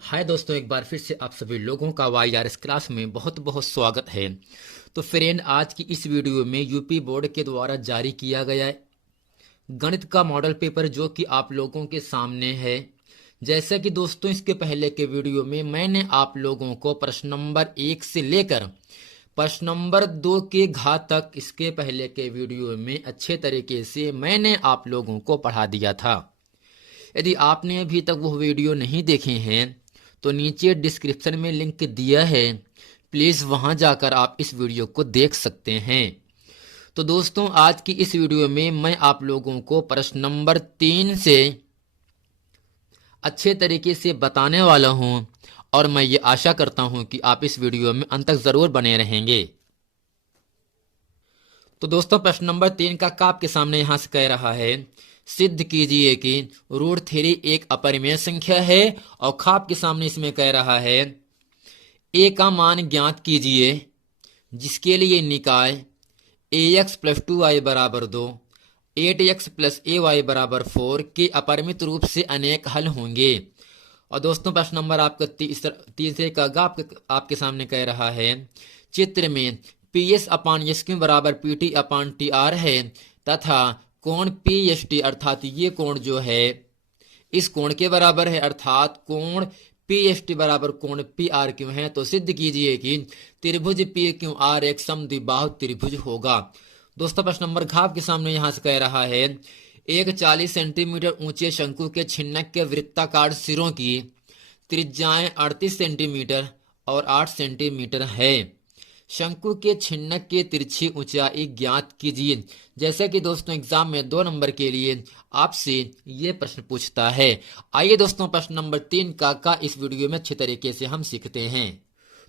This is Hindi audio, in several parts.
हाय दोस्तों, एक बार फिर से आप सभी लोगों का YRS क्लास में बहुत बहुत स्वागत है। तो फ्रेंड, आज की इस वीडियो में यूपी बोर्ड के द्वारा जारी किया गया गणित का मॉडल पेपर जो कि आप लोगों के सामने है। जैसा कि दोस्तों, इसके पहले के वीडियो में मैंने आप लोगों को प्रश्न नंबर 1 से लेकर प्रश्न नंबर 2 के घात तक इसके पहले के वीडियो में अच्छे तरीके से मैंने आप लोगों को पढ़ा दिया था। यदि आपने अभी तक वो वीडियो नहीं देखे हैं तो नीचे डिस्क्रिप्शन में लिंक दिया है, प्लीज़ वहां जाकर आप इस वीडियो को देख सकते हैं। तो दोस्तों, आज की इस वीडियो में मैं आप लोगों को प्रश्न नंबर 3 से अच्छे तरीके से बताने वाला हूं और मैं ये आशा करता हूं कि आप इस वीडियो में अंत तक ज़रूर बने रहेंगे। तो दोस्तों, प्रश्न नंबर 3 का आपके सामने यहां से कह रहा है, सिद्ध कीजिए कि √3 एक अपरिमेय संख्या है। और खाप के सामने इसमें कह रहा है, ए का मान ज्ञात कीजिए जिसके लिए निकाय ax प्लस 2y बराबर 2, 8x प्लस ay बराबर 4 के अपरिमित रूप से अनेक हल होंगे। और दोस्तों, प्रश्न नंबर आपका तीसरे का आपके सामने कह रहा है, चित्र में PS अपान एस क्यू बराबर PT अपान TR है तथा कोण PST अर्थात ये कोण जो है इस कोण के बराबर है, अर्थात कोण PST बराबर कोण PRQ है। तो सिद्ध कीजिए कि त्रिभुज PQR एक समद्विबाहु त्रिभुज होगा। दोस्तों, प्रश्न नंबर घाव के सामने यहां से कह रहा है, एक 40 सेंटीमीटर ऊंचे शंकु के छिन्नक के वृत्ताकार सिरों की त्रिज्याएं 38 सेंटीमीटर और 8 सेंटीमीटर है। शंकु के छिन्नक की तिरछी ऊंचाई ज्ञात कीजिए। जैसे कि दोस्तों, एग्जाम में 2 नंबर के लिए आपसे ये प्रश्न पूछता है। आइए दोस्तों, प्रश्न नंबर 3 का इस वीडियो में अच्छे तरीके से हम सीखते हैं।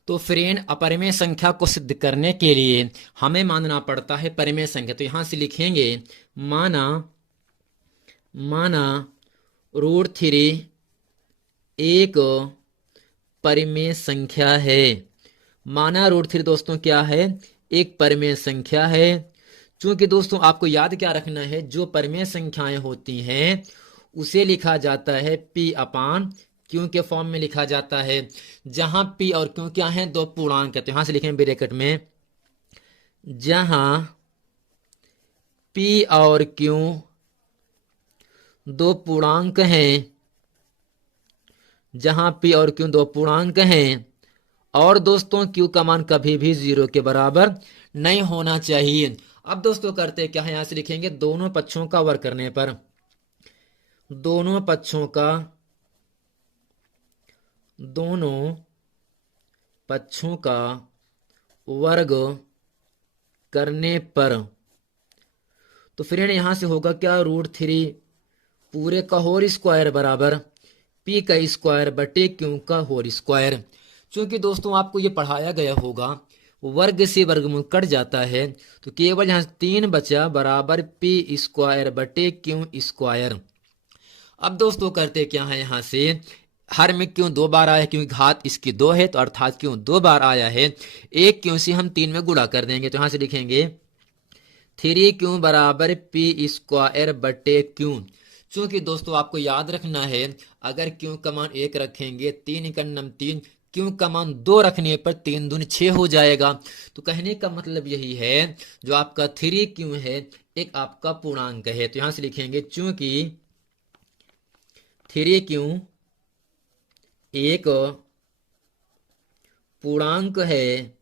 तो फ्रेंड, अपरिमेय संख्या को सिद्ध करने के लिए हमें मानना पड़ता है परिमेय संख्या। तो यहां से लिखेंगे, माना माना √3 एक परिमेय संख्या है। माना √3 दोस्तों क्या है, एक परिमेय संख्या है। चूंकि दोस्तों आपको याद क्या रखना है, जो परिमेय संख्याएं होती हैं उसे लिखा जाता है P अपान Q के फॉर्म में लिखा जाता है, जहां P और Q क्या है, 2 पूर्णांक है। तो यहां से लिखें ब्रैकेट में, जहां P और Q 2 पूर्णांक हैं, जहां P और Q 2 पूर्णांक हैं और दोस्तों Q का मान कभी भी 0 के बराबर नहीं होना चाहिए। अब दोस्तों करते क्या है, यहां से लिखेंगे दोनों पक्षों का वर्ग करने पर, दोनों पक्षों का वर्ग करने पर, तो फिर यहां से होगा क्या, √3 पूरे का होल स्क्वायर बराबर P का स्क्वायर बटे Q का होल स्क्वायर। चूंकि दोस्तों आपको ये पढ़ाया गया होगा, वर्ग से वर्गमूल कट जाता है तो केवल यहां 3 बचा बराबर P स्क्वायर बटे Q स्क्वायर। अब दोस्तों करते क्या है, यहां से हर में क्यों 2 बार आया, क्योंकि घात इसकी 2 है, तो अर्थात क्यों 2 बार आया है, एक क्यों से हम 3 में गुणा कर देंगे। तो यहां से लिखेंगे 3Q बराबर P स्क्वायर बटे Q। चूंकि दोस्तों आपको याद रखना है, अगर Q का मान 1 रखेंगे 3 का नम 3, Q का मान 2 रखने पर 3 दूनी 6 हो जाएगा। तो कहने का मतलब यही है, जो आपका 3Q है एक आपका पूर्णांक है। तो यहां से लिखेंगे, चूंकि 3Q एक पूर्णांक है,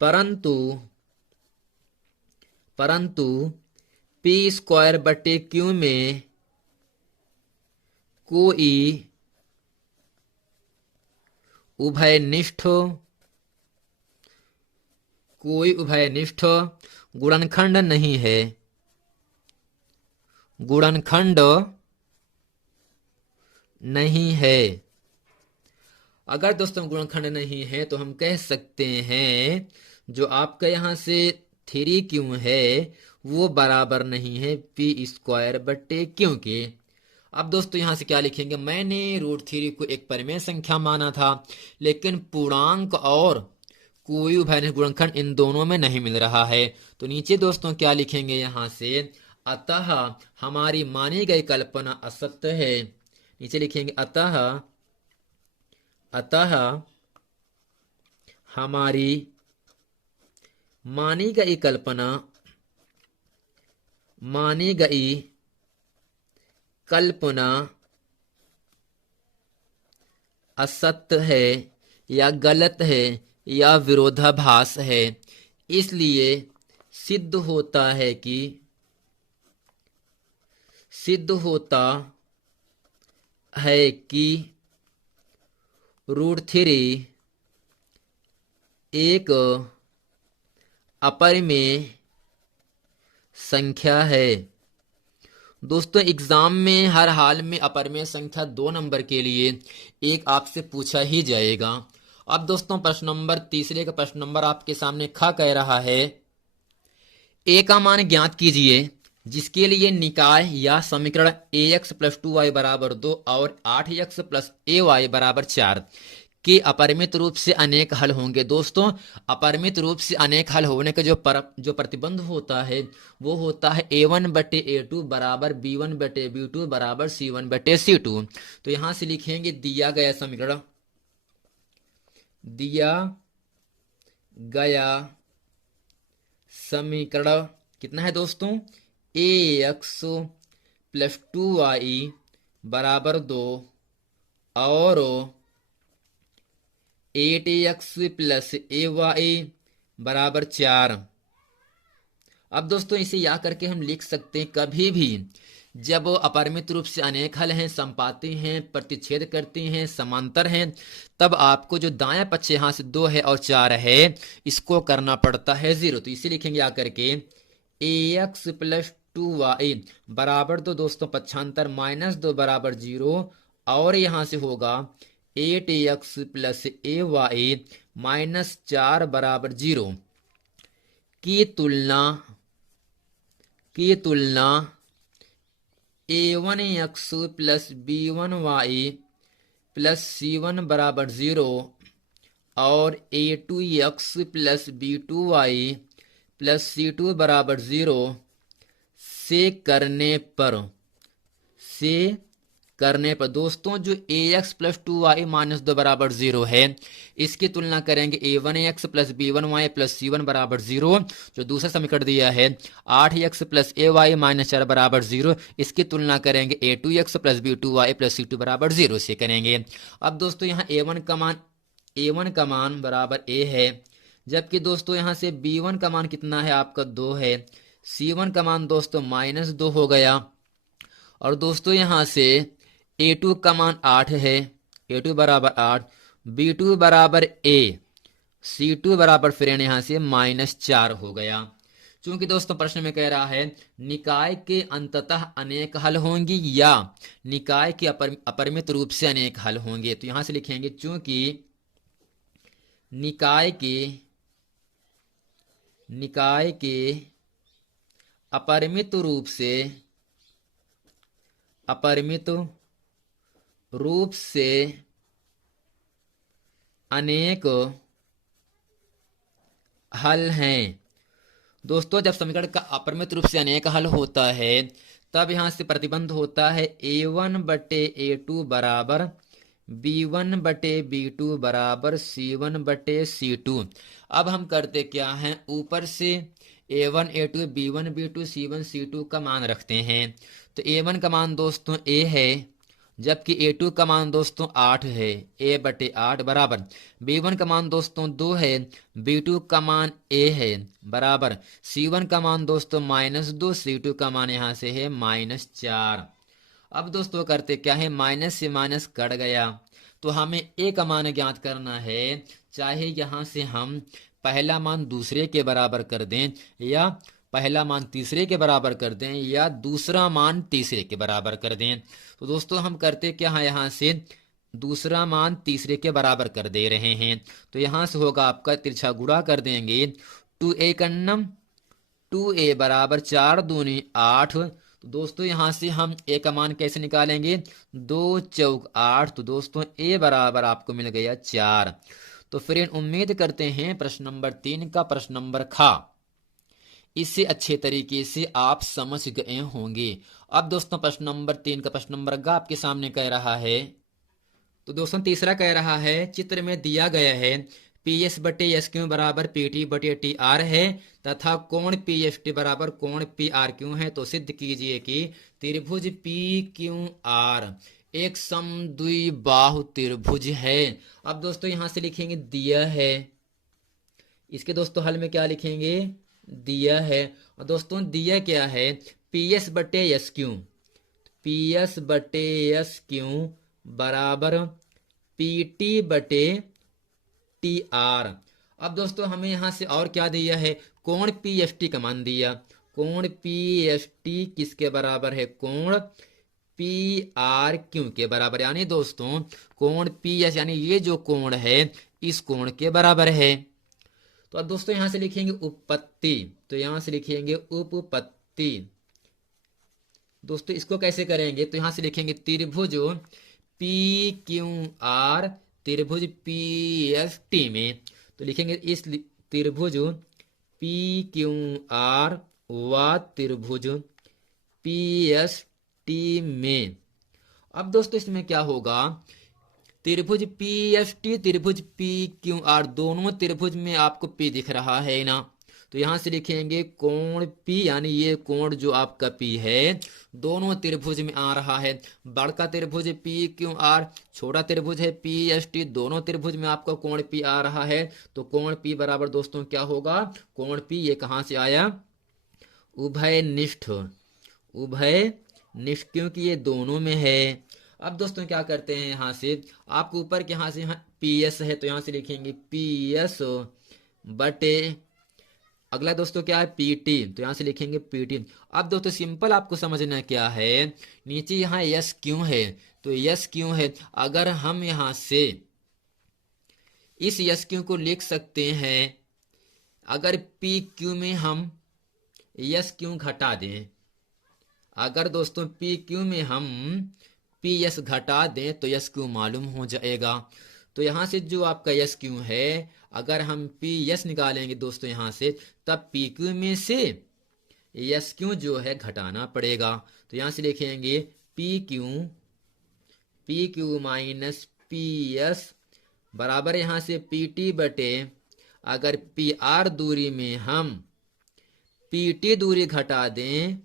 परंतु P स्क्वायर बटे Q में कोई उभयनिष्ठ गुणनखंड नहीं है, गुणनखंड नहीं है। अगर दोस्तों गुणनखंड नहीं है तो हम कह सकते हैं, जो आपका यहां से 3Q है वो बराबर नहीं है P स्क्वायर बटे Q के। अब दोस्तों यहां से क्या लिखेंगे, मैंने √3 को एक परिमेय संख्या माना था, लेकिन पूर्णांक और कोई उभयनिष्ठ गुणनखंड इन दोनों में नहीं मिल रहा है। तो नीचे दोस्तों क्या लिखेंगे, यहां से अतः हमारी मानी गई कल्पना असत्य है। नीचे लिखेंगे, अतः अतः हमारी मानी गई कल्पना असत्य है या गलत है या विरोधाभास है। इसलिए सिद्ध होता है कि √3 एक अपरिमेय संख्या है। दोस्तों एग्जाम में हर हाल में अपरिमेय संख्या 2 नंबर के लिए एक आपसे पूछा ही जाएगा। अब दोस्तों प्रश्न नंबर तीसरे का प्रश्न नंबर आपके सामने खा कह रहा है, ए का मान ज्ञात कीजिए जिसके लिए निकाय या समीकरण ax + 2y = 2 और 8x + ay = 4 के अपरिमित रूप से अनेक हल होंगे। दोस्तों अपरिमित रूप से अनेक हल होने का जो प्रतिबंध होता है वो होता है a1/a2 = b1/b2 = c1/c2। तो यहां से लिखेंगे दिया गया समीकरण कितना है दोस्तों, ax + 2y = 2 और 8x + ay = 4। अब दोस्तों इसे या करके हम लिख सकते हैं, कभी भी जब अपरिमित रूप से अनेक हल हैं, संपाती हैं, प्रतिच्छेद करती हैं, समांतर हैं, तब आपको जो दायां पक्ष यहां से 2 है और 4 है इसको करना पड़ता है 0। तो इसे लिखेंगे या करके ax + 2y = 2 दोस्तों पक्षांतर -2 = 0 और यहां से होगा 8x + ay -4 = 0 की तुलना a1x + b1y + c1 = 0 और a2x + b2y + c2 = 0 से करने पर दोस्तों जो ax + 2y -2 = 0 है इसकी तुलना करेंगे a1x + b1y + c1 = 0। जो दूसरा समीकरण दिया है 8x + ay -4 = 0 इसकी तुलना करेंगे a2x + b2y + c2 = 0 से करेंगे। अब दोस्तों यहाँ a1 का मान बराबर a है, जबकि दोस्तों यहाँ से b1 का मान कितना है आपका 2 है, c1 का मान दोस्तों -2 हो गया और दोस्तों यहाँ से a2 का मान 8 है, a2 = 8, b2 = a, c2 = फिर यहाँ से -4 हो गया। चूंकि दोस्तों प्रश्न में कह रहा है निकाय के अंततः अनेक हल होंगी या निकाय के अपरिमित रूप से अनेक हल होंगे, तो यहां से लिखेंगे चूंकि निकाय के अपरिमित रूप से अनेक हल हैं। दोस्तों जब समीकरण का अपरिमित रूप से अनेक हल होता है तब यहां से प्रतिबंध होता है a1/a2 = b1/b2 = c1/c2। अब हम करते क्या हैं, ऊपर से a1 a2 b1 b2 c1 c2 का मान रखते हैं। तो a1 का मान दोस्तों a है, जबकि a2 का मान दोस्तों 8 है, a/8 बराबर b1 का मान दोस्तों 2 है, b2 का मान a है बराबर c1 का मान दोस्तों -2, c2 का मान यहां से है -4। अब दोस्तों करते क्या है, माइनस से माइनस कट गया तो हमें a का मान ज्ञात करना है। चाहे यहां से हम पहला मान दूसरे के बराबर कर दें या पहला मान तीसरे के बराबर कर दें या दूसरा मान तीसरे के बराबर कर दें। तो दोस्तों हम करते क्या है, यहाँ से दूसरा मान तीसरे के बराबर कर दे रहे हैं। तो यहां से होगा आपका तिरछा गुणा कर देंगे 2a कन्नम 2a = 4 दूनी 8। तो दोस्तों यहां से हम a का मान कैसे निकालेंगे, 2 चौक 8। तो दोस्तों a बराबर आपको मिल गया 4। तो फ्रेंड उम्मीद करते हैं प्रश्न नंबर 3 का प्रश्न नंबर खा इससे अच्छे तरीके से आप समझ गए होंगे। अब दोस्तों प्रश्न नंबर 3 का प्रश्न नंबर ग आपके सामने कह रहा है तो दोस्तों तीसरा कह रहा है चित्र में दिया गया है पी एस बटे एस क्यू बराबर पी टी बटे टी आर है तथा कोण पी एस टी बराबर कोण पी आर क्यू है, तो सिद्ध कीजिए कि त्रिभुज पी क्यू आर एक समद्विबाहु त्रिभुज है। अब दोस्तों यहां से लिखेंगे दिया है, इसके दोस्तों हल में क्या लिखेंगे, दिया है। और दोस्तों दिया क्या है, पी एस बटे एस क्यू, पी एस बटे एस क्यू बराबर पी टी बटे टी आर। अब दोस्तों हमें यहां से और क्या दिया है, कोण पी एस टी का मान दिया। कोण पी एस टी किसके बराबर है, कोण पी आर क्यू के बराबर, यानी दोस्तों कोण पी एस यानी ये जो कोण है इस कोण के बराबर है। तो अब दोस्तों यहां से लिखेंगे उपपत्ति, तो यहां से लिखेंगे उपपत्ति। दोस्तों इसको कैसे करेंगे, तो यहां से लिखेंगे त्रिभुज पी क्यू आर त्रिभुज पी एस टी में, तो लिखेंगे इस त्रिभुज पी क्यू आर व त्रिभुज पी एस टी में। अब दोस्तों इसमें क्या होगा, त्रिभुज पी एस टी त्रिभुज पी क्यू आर दोनों त्रिभुज में आपको पी दिख रहा है ना, तो यहां से लिखेंगे कोण पी यानी ये कोण जो आपका पी है दोनों त्रिभुज में आ रहा है। बड़का त्रिभुज पी क्यू आर, छोटा त्रिभुज है पी एस टी, दोनों त्रिभुज में आपका कोण पी आ रहा है। तो कोण पी बराबर दोस्तों क्या होगा, कोण पी ये कहां से आया, उभयनिष्ठ, उभयनिष्ठ क्योंकि ये दोनों में है। अब दोस्तों क्या करते हैं, यहां से आपको ऊपर के यहां से यहाँ पी एस है तो यहां से लिखेंगे पी एस बटे, अगला दोस्तों क्या है पीटी, तो यहां से लिखेंगे पीटी। अब दोस्तों सिंपल आपको समझना क्या है, नीचे यहां यस क्यों है, तो यस क्यों है, अगर हम यहां से इस यस क्यों को लिख सकते हैं, अगर पी क्यू में हम यस क्यों घटा दें, अगर दोस्तों पी क्यू में हम पी एस घटा दें तो यस क्यू मालूम हो जाएगा। तो यहां से जो आपका यस क्यू है अगर हम पी एस निकालेंगे दोस्तों यहां से, तब पी क्यू में से यस क्यू जो है घटाना पड़ेगा। तो यहां से लिखेंगे P Q minus P S बराबर यहां से पी टी बटे, अगर पी आर दूरी में हम पी टी दूरी घटा दें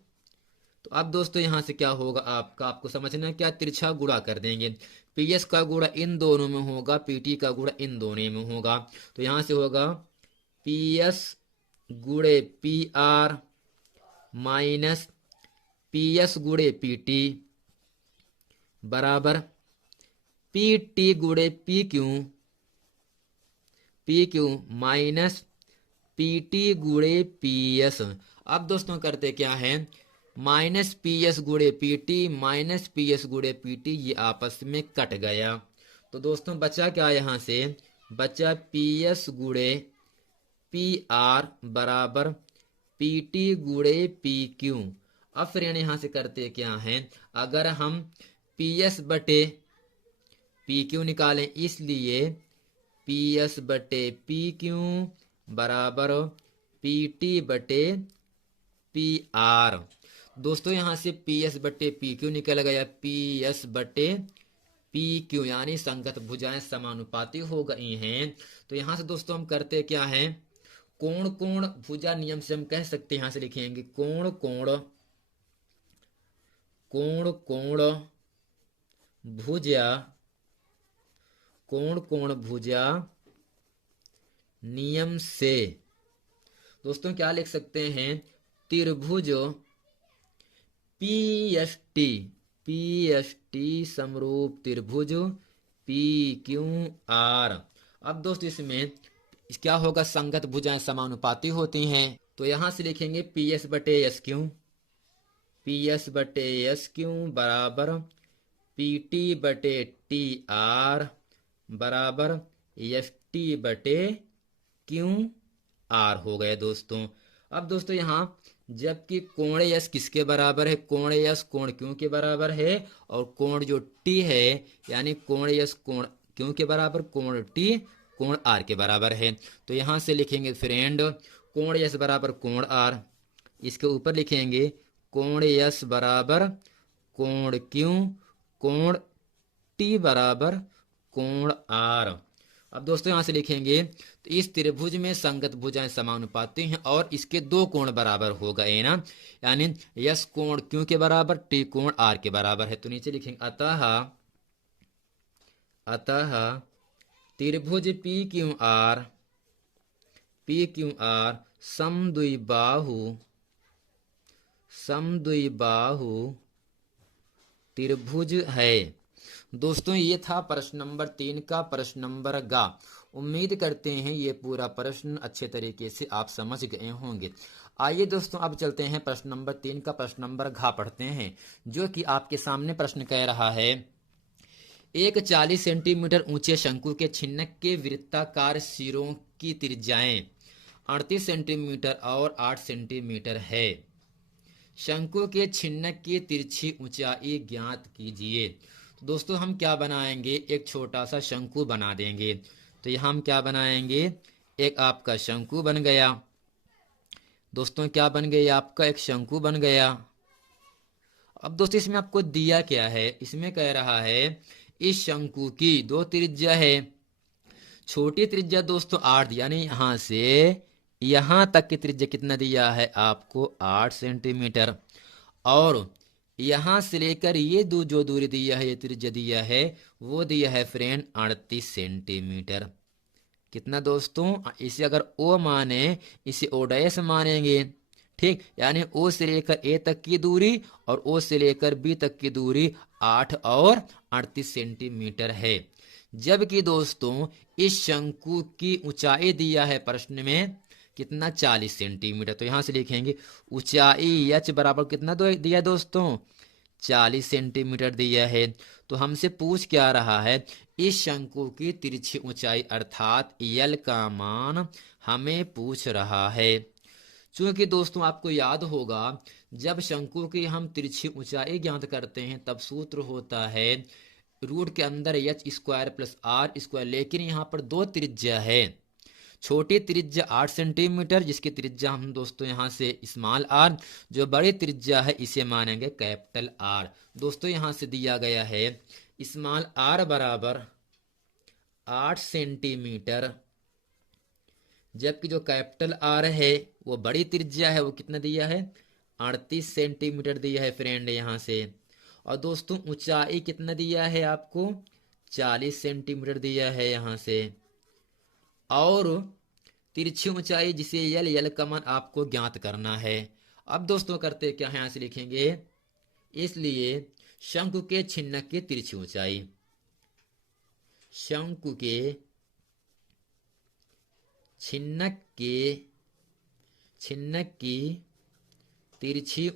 तो अब दोस्तों यहां से क्या होगा आपका, आपको समझना है क्या, तिरछा गुणा कर देंगे। पी एस का गुणा इन दोनों में होगा, पी टी का गुणा इन दोनों में होगा। तो यहां से होगा पी एस गुणे P R minus P S गुणे पी टी बराबर पी टी गुणे P Q minus P T गुणे पी एस। अब दोस्तों करते क्या है, माइनस पी एस गुणे P T minus P S गुणे पी टी ये आपस में कट गया। तो दोस्तों बचा क्या, यहां से बचा पी एस गुणे पी आर बराबर पी टी गुणे पी क्यू। अब फिर यहां से करते क्या है, अगर हम पी एस बटे पी क्यू निकालें, इसलिए पी एस बटे पी क्यू बराबर पी टी बटे पी आर। दोस्तों यहां से पी एस बटे पी क्यू निकल गया, पी एस बटे पी क्यू यानी संगत भुजाएं समानुपाती हो गई हैं। तो यहां से दोस्तों हम करते क्या है, कोण कोण भुजा नियम से हम कह सकते हैं, यहां से लिखेंगे कोण कोण कोण कोण भुजा, कोण कोण भुजा नियम से दोस्तों क्या लिख सकते हैं, त्रिभुज पी एस टी समरूप त्रिभुज पी क्यू आर। अब दोस्तों इसमें क्या होगा, संगत भुजाएं समानुपाती होती हैं। तो यहां से लिखेंगे पी एस बटे एस क्यू बराबर पी टी बटे टी आर बराबर एस टी बटे क्यू आर हो गए दोस्तों। अब दोस्तों यहां जबकि कोण यस किसके बराबर है, कोण यस कोण क्यू के बराबर है, और कोण जो टी है यानी कोण यस कोण क्यू के बराबर, कोण टी कोण आर के बराबर है। तो यहां से लिखेंगे फ्रेंड कोण यस बराबर कोण आर, इसके ऊपर लिखेंगे कोण यस बराबर कोण क्यू, कोण टी बराबर कोण आर। अब दोस्तों यहां से लिखेंगे तो इस त्रिभुज में संगत भुजाएं समानुपाती हैं और इसके दो कोण बराबर हो गए ना, यानी यस कोण क्यू के बराबर, टी कोण आर के बराबर है। तो नीचे लिखेंगे अतः त्रिभुज पी क्यू आर समद्विबाहु त्रिभुज है। दोस्तों ये था प्रश्न नंबर 3 का प्रश्न नंबर गा। उम्मीद करते हैं ये पूरा प्रश्न अच्छे तरीके से आप समझ गए होंगे। आइए दोस्तों अब चलते हैं प्रश्न नंबर 3 का प्रश्न नंबर घा पढ़ते हैं, जो कि आपके सामने प्रश्न कह रहा है एक 40 सेंटीमीटर ऊंचे शंकु के छिन्नक के वृत्ताकार सिरों की त्रिज्याएं 38 सेंटीमीटर और 8 सेंटीमीटर है। शंकु के छिन्नक की तिरछी ऊंचाई ज्ञात कीजिए। तो दोस्तों हम क्या बनाएंगे, एक छोटा सा शंकु बना देंगे। तो यहाँ हम क्या बनाएंगे, एक आपका शंकु बन गया। दोस्तों क्या बन गया, आपका एक शंकु बन गया। अब दोस्तों इसमें आपको दिया क्या है, इसमें कह रहा है इस शंकु की दो त्रिज्या है। छोटी त्रिज्या दोस्तों 8, यानी यहां से यहां तक की त्रिज्या कितना दिया है आपको 8 सेंटीमीटर, और यहां से लेकर ये जो दूरी दिया है, ये त्रिज्या दिया है, वो दिया है फ्रेंड 38 सेंटीमीटर। कितना दोस्तों, इसे अगर ओ माने इसे ओडैश मानेंगे, ठीक, यानी ओ से लेकर ए तक की दूरी और ओ से लेकर बी तक की दूरी 8 और 38 सेंटीमीटर है। जबकि दोस्तों इस शंकु की ऊंचाई दिया है प्रश्न में कितना 40 सेंटीमीटर। तो यहां से लिखेंगे ऊंचाई एच बराबर कितना दिया दोस्तों 40 सेंटीमीटर दिया है। तो हमसे पूछ क्या रहा है, इस शंकु की तिरछी ऊंचाई अर्थात यल का मान हमें पूछ रहा है। चूंकि दोस्तों आपको याद होगा जब शंकु की हम तिरछी ऊंचाई ज्ञात करते हैं तब सूत्र होता है रूट के अंदर H square plus R square, लेकिन यहाँ पर दो त्रिज्या है। छोटी त्रिज्या 8 सेंटीमीटर जिसकी त्रिज्या हम दोस्तों यहाँ से स्मॉल आर, जो बड़ी त्रिज्या है इसे मानेंगे कैपिटल आर। दोस्तों यहाँ से दिया गया है स्मॉल आर बराबर 8 सेंटीमीटर, जबकि जो कैपिटल आर है वो बड़ी त्रिज्या है, वो कितना दिया है 38 सेंटीमीटर दिया है फ्रेंड यहाँ से। और दोस्तों ऊंचाई कितना दिया है आपको 40 सेंटीमीटर दिया है यहाँ से, और तिरछी ऊंचाई जिसे यल का मान आपको ज्ञात करना है। अब दोस्तों करते क्या है, यहाँ से लिखेंगे इसलिए शंकु के छिन्नक की तिरछी ऊंचाई, शंकु के छिन्नक की तिरछी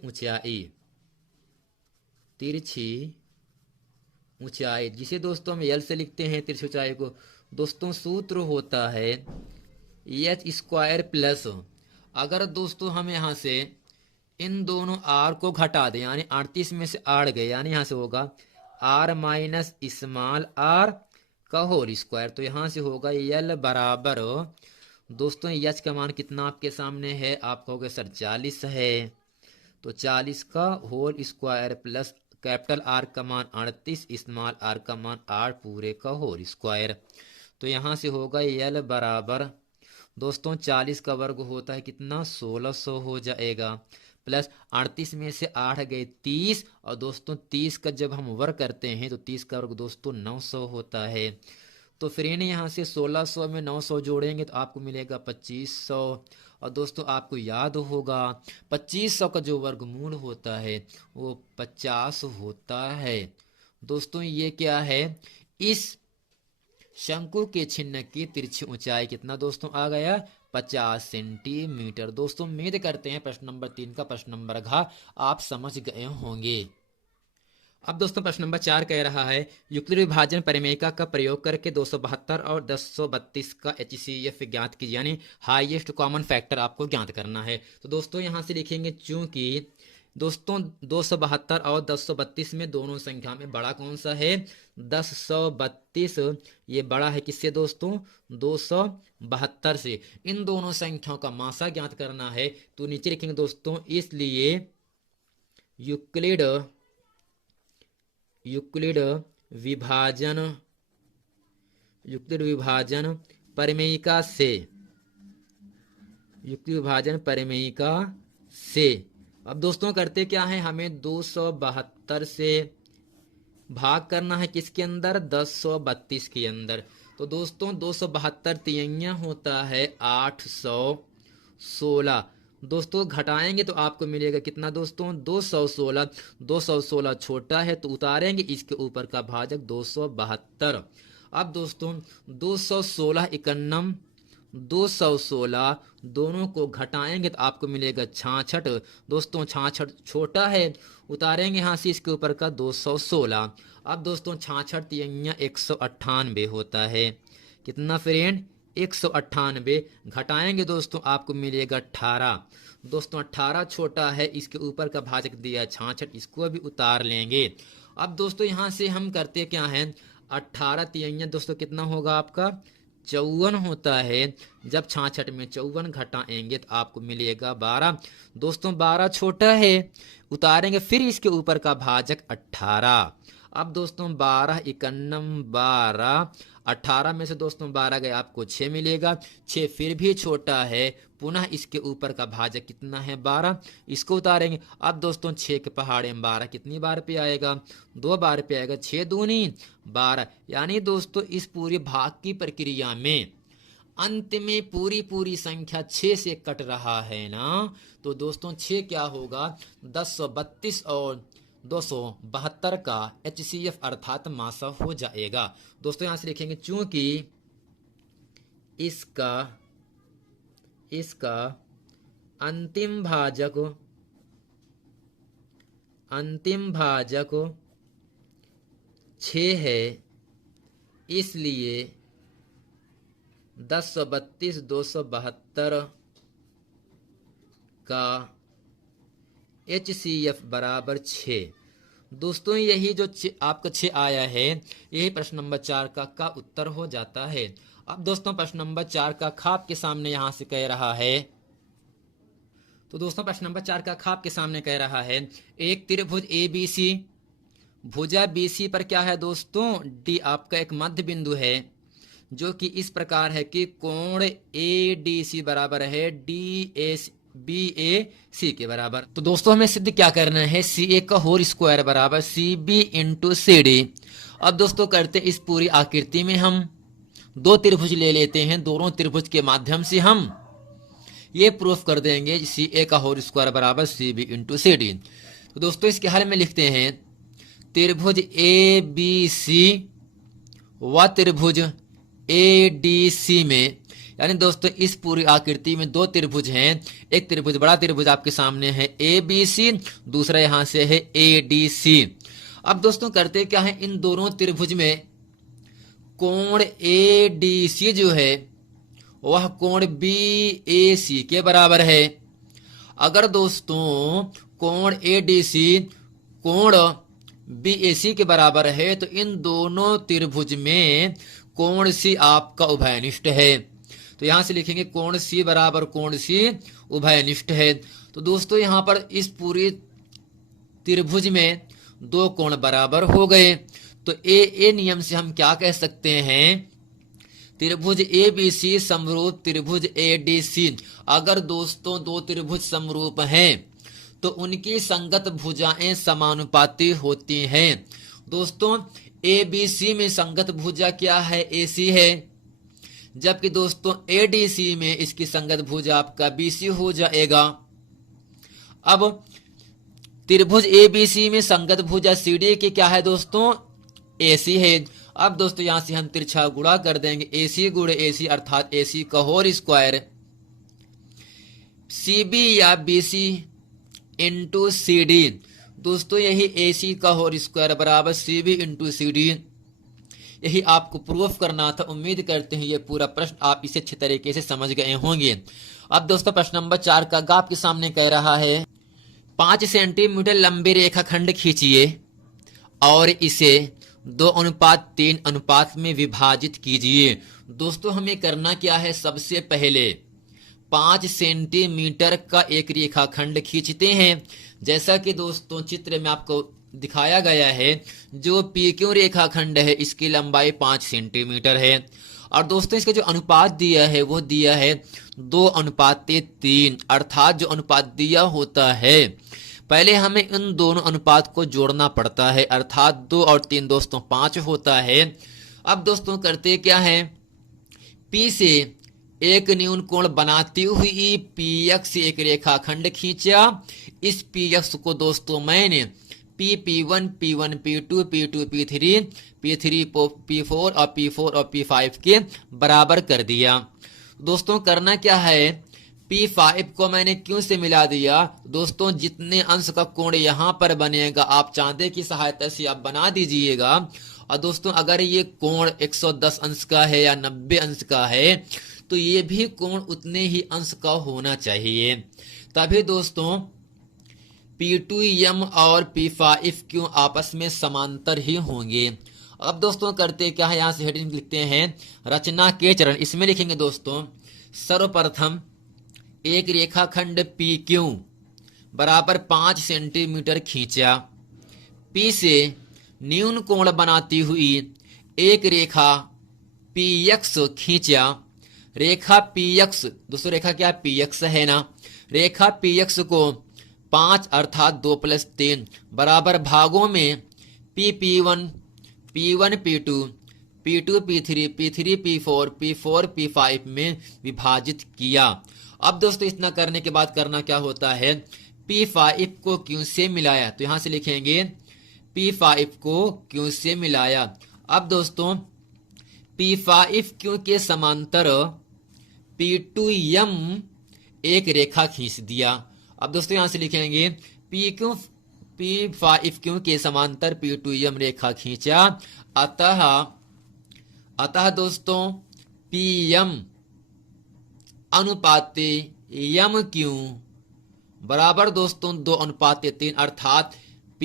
ऊंचाई जिसे दोस्तों हम यल से लिखते हैं तिरछी ऊंचाई को, दोस्तों सूत्र होता है एच स्क्वायर प्लस, अगर दोस्तों हम यहाँ से इन दोनों आर को घटा दें यानी 38 में से 8 गए, यानी यहाँ से होगा आर माइनस स्मॉल आर का होल स्क्वायर। तो यहाँ से होगा यल बराबर दोस्तों एच का मान कितना आपके सामने है, आप कहोगे सर 40 है, तो 40 का whole square plus capital R का मान 38, स्मॉल आर का मान 8 पूरे का होल स्क्वायर। तो यहाँ से होगा यल बराबर दोस्तों 40 का वर्ग होता है कितना 1600 हो जाएगा, प्लस 38 में से 8 गए 30, और दोस्तों 30 का जब हम वर्ग करते हैं तो 30 का वर्ग दोस्तों 900 होता है। तो फिर इन्हें यहाँ से 1600 में 900 जोड़ेंगे तो आपको मिलेगा 2500, और दोस्तों आपको याद होगा 2500 का जो वर्गमूल होता है वो 50 होता है। दोस्तों ये क्या है, इस शंकु के छिन्नक की तिरछी ऊंचाई कितना दोस्तों आ गया 50 सेंटीमीटर। दोस्तों उम्मीद करते हैं प्रश्न नंबर 3 का प्रश्न नंबर घ आप समझ गए होंगे। अब दोस्तों प्रश्न नंबर 4 कह रहा है युक्लिड विभाजन परिमेयिका का प्रयोग करके 272 और 1032 का HCF ज्ञात कीजिए, यानी हाईएस्ट कॉमन फैक्टर आपको ज्ञात करना है। तो दोस्तों यहाँ से लिखेंगे चूंकि दोस्तों 272 और 1032 में दोनों संख्या में बड़ा कौन सा है 1032, ये बड़ा है किससे दोस्तों 272 से। इन दोनों संख्याओं का मासा ज्ञात करना है, तो नीचे लिखेंगे दोस्तों इसलिए यूक्लिड विभाजन युक्ति विभाजन परिमेयिका से, युक्ति विभाजन परिमेयिका से। अब दोस्तों करते क्या है, हमें 272 से भाग करना है किसके अंदर, 1032 के अंदर। तो दोस्तों 272 तिहैया होता है 816। दोस्तों घटाएंगे तो आपको मिलेगा कितना दोस्तों, 216। 216 छोटा है तो उतारेंगे इसके ऊपर का भाजक 272। अब दोस्तों 216 इकन्नम 216 दोनों को घटाएंगे तो आपको मिलेगा 66। दोस्तों 66 छोटा है, उतारेंगे यहाँ से इसके ऊपर का 216। अब दोस्तों 66 तिहैया 198 होता है। कितना फ्रेंड, 198। घटाएंगे दोस्तों आपको मिलेगा 18। दोस्तों 18 छोटा है, इसके ऊपर का भाजक दिया 66, इसको भी उतार लेंगे। अब दोस्तों यहाँ से हम करते क्या हैं, 18 तिहैया दोस्तों कितना होगा आपका 54 होता है। जब 66 में 54 घटाएंगे तो आपको मिलेगा 12। दोस्तों 12 छोटा है, उतारेंगे फिर इसके ऊपर का भाजक 18। अब दोस्तों 12 इकन्नम 12, 18 में से दोस्तों 12 गए आपको 6 मिलेगा। 6 फिर भी छोटा है, पुनः इसके ऊपर का भाजक कितना है 12, इसको उतारेंगे। अब दोस्तों 6 के पहाड़े में 12 कितनी बार पे आएगा, 2 बार पे आएगा। 6 दूनी 12। यानी दोस्तों इस पूरी भाग की प्रक्रिया में अंत में पूरी संख्या 6 से कट रहा है ना, तो दोस्तों 6 क्या होगा, 1032 और 272 का HCF अर्थात मासा हो जाएगा। दोस्तों यहां से लिखेंगे चूंकि इसका अंतिम भाजक 6 है, इसलिए 1032 272 का HCF बराबर 6। दोस्तों यही जो आपका 6 आया है, यही प्रश्न नंबर 4 का उत्तर हो जाता है। अब दोस्तों प्रश्न नंबर 4 का खा आपके सामने यहां से कह रहा है, तो दोस्तों प्रश्न नंबर 4 का खा आपके सामने कह रहा है, एक त्रिभुज ABC, भुजा BC पर क्या है दोस्तों, D आपका एक मध्य बिंदु है, जो कि इस प्रकार है कि कोण ADC बराबर है BAC के बराबर। तो दोस्तों हमें सिद्ध क्या करना है, CA का होल स्क्वायर बराबर CB इंटू CD। अब दोस्तों करते इस पूरी आकृति में हम 2 त्रिभुज ले लेते हैं, दोनों त्रिभुज के माध्यम से हम ये प्रूफ कर देंगे CA का होल स्क्वायर बराबर CB इंटू CD। तो दोस्तों इसके हल में लिखते हैं त्रिभुज ABC व त्रिभुज ADC में, यानी दोस्तों इस पूरी आकृति में 2 त्रिभुज हैं। एक त्रिभुज बड़ा त्रिभुज आपके सामने है ABC, दूसरा यहां से है ADC। अब दोस्तों करते क्या है, इन दोनों त्रिभुज में कोण ADC जो है वह कोण BAC के बराबर है। अगर दोस्तों कोण ADC कोण BAC के बराबर है तो इन दोनों त्रिभुज में कोण C आपका उभयनिष्ठ है। तो यहां से लिखेंगे कोण C बराबर कोण C उभयनिष्ठ है। तो दोस्तों यहां पर इस पूरी त्रिभुज में 2 कोण बराबर हो गए। तो ए नियम से हम क्या कह सकते हैं, त्रिभुज ABC समरूप त्रिभुज ADC। अगर दोस्तों 2 त्रिभुज समरूप हैं तो उनकी संगत भुजाएं समानुपाती होती हैं। दोस्तों ABC में संगत भुजा क्या है, AC है, जबकि दोस्तों ADC में इसकी संगत भुजा आपका BC हो जाएगा। अब त्रिभुज ABC में संगत भुजा CD की क्या है दोस्तों, AC है। अब दोस्तों यहां से हम तिरछा गुणा कर देंगे, AC गुणे AC अर्थात AC का होल स्क्वायर CB या BC इंटू CD। दोस्तों यही AC का होल स्क्वायर बराबर CB इंटू CD, यही आपको प्रूफ करना था। उम्मीद करते हैं ये पूरा प्रश्न आप इसे अच्छे तरीके से समझ गए होंगे। अब दोस्तों प्रश्न नंबर 4 का आपके सामने कह रहा है 5 सेंटीमीटर लंबी रेखाखंड खींचिए और इसे 2:3 अनुपात में विभाजित कीजिए। दोस्तों हमें करना क्या है, सबसे पहले 5 सेंटीमीटर का एक रेखाखंड खींचते हैं। जैसा कि दोस्तों चित्र में आपको दिखाया गया है जो पी क्यू रेखाखंड है इसकी लंबाई 5 सेंटीमीटर है। और दोस्तों इसका जो अनुपात दिया है वो दिया है 2:3, अर्थात जो अनुपात दिया होता है पहले हमें इन दोनों अनुपात को जोड़ना पड़ता है, अर्थात 2 और 3 दोस्तों 5 होता है। अब दोस्तों करते क्या है, P से एक न्यून कोण बनाती हुई PX से एक रेखाखंड खींचा। इस PX को दोस्तों मैंने P1, P1, P2, P2, P3, P3, P4 और P4 और P5 के बराबर कर दिया। दोस्तों करना क्या है, P5 को मैंने क्यों से मिला दिया दोस्तों, जितने अंश का कोण यहाँ पर बनेगा आप चांदे की सहायता से आप बना दीजिएगा। और दोस्तों अगर ये कोण 110 अंश का है या 90 अंश का है तो ये भी कोण उतने ही अंश का होना चाहिए, तभी दोस्तों P2M और P5Q आपस में समांतर ही होंगे। अब दोस्तों करते क्या है, यहाँ से हेडिंग लिखते हैं रचना के चरण। इसमें लिखेंगे दोस्तों सर्वप्रथम एक रेखाखंड PQ बराबर 5 सेंटीमीटर खींचा। P से न्यून कोण बनाती हुई एक रेखा PX खींचा। रेखा PX, दोस्तों रेखा क्या PX है ना, रेखा PX को 5 अर्थात 2 + 3 बराबर भागों में P1, P2, P2, P3, P3, P4, P4, P5 में विभाजित किया। अब दोस्तों इतना करने के बाद करना क्या होता है, P5 को Q से मिलाया, तो यहां से लिखेंगे P5 को Q से मिलाया। अब दोस्तों P5Q के समांतर P2M एक रेखा खींच दिया। अब दोस्तों यहां से लिखेंगे P5Q के समांतर P2M रेखा खींचा। अतः दोस्तों PM अनुपाते MQ बराबर दोस्तों 2:3, अर्थात P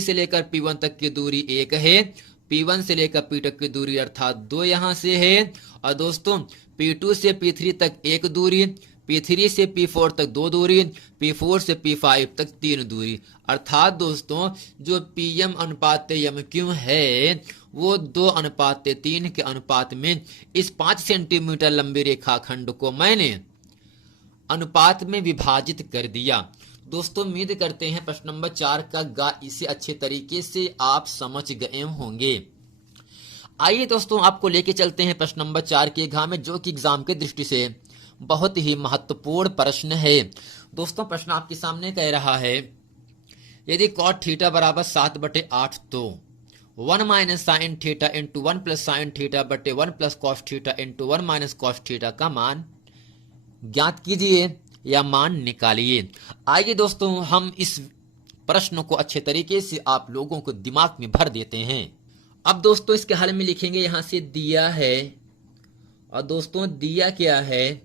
से लेकर P1 तक की दूरी 1 है, P1 से लेकर P तक की दूरी अर्थात 2 यहाँ से है। और दोस्तों P2 से P3 तक 1 दूरी, P3 से P4 तक 2 दूरी, P4 से P5 तक 3 दूरी, अर्थात दोस्तों जो PM अनुपात MQ है वो 2:3 के अनुपात में इस 5 सेंटीमीटर लंबी रेखाखंड को मैंने अनुपात में विभाजित कर दिया। दोस्तों उम्मीद करते हैं प्रश्न नंबर 4 का गा इसे अच्छे तरीके से आप समझ गए होंगे। आइए दोस्तों आपको लेके चलते हैं प्रश्न नंबर 4 के घा में, जो कि एग्जाम के दृष्टि से बहुत ही महत्वपूर्ण प्रश्न है। दोस्तों प्रश्न आपके सामने कह रहा है यदि cot थीटा बराबर 7/8 तो 1 - sin theta into 1 + sin theta बटे 1 + cos theta into 1 - cos theta का मान ज्ञात कीजिए या मान निकालिए। आइए दोस्तों हम इस प्रश्न को अच्छे तरीके से आप लोगों को दिमाग में भर देते हैं। अब दोस्तों इसके हल में लिखेंगे, यहां से दिया है और दोस्तों दिया क्या है,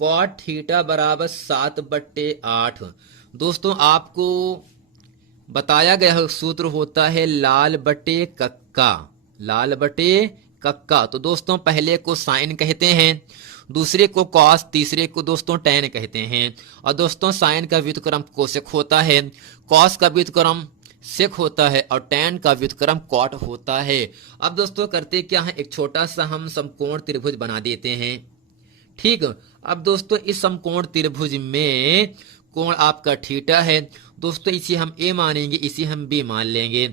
cot थीटा बराबर 7/8। दोस्तों आपको बताया गया सूत्र होता है लाल बटे कक्का, लाल बटे कक्का। तो दोस्तों पहले को साइन कहते हैं, दूसरे को कॉस, तीसरे को दोस्तों टैन कहते हैं। और दोस्तों साइन का व्युत्क्रम कोसेक होता है, कॉस का व्युत्क्रम सेक होता है और टैन का व्युत्क्रम कॉट होता है। अब दोस्तों करते क्या है, एक छोटा सा हम समकोण त्रिभुज बना देते हैं। ठीक, अब दोस्तों इस समकोण त्रिभुज में कोण आपका थीटा है, दोस्तों इसे हम A मानेंगे, इसे हम B मान लेंगे।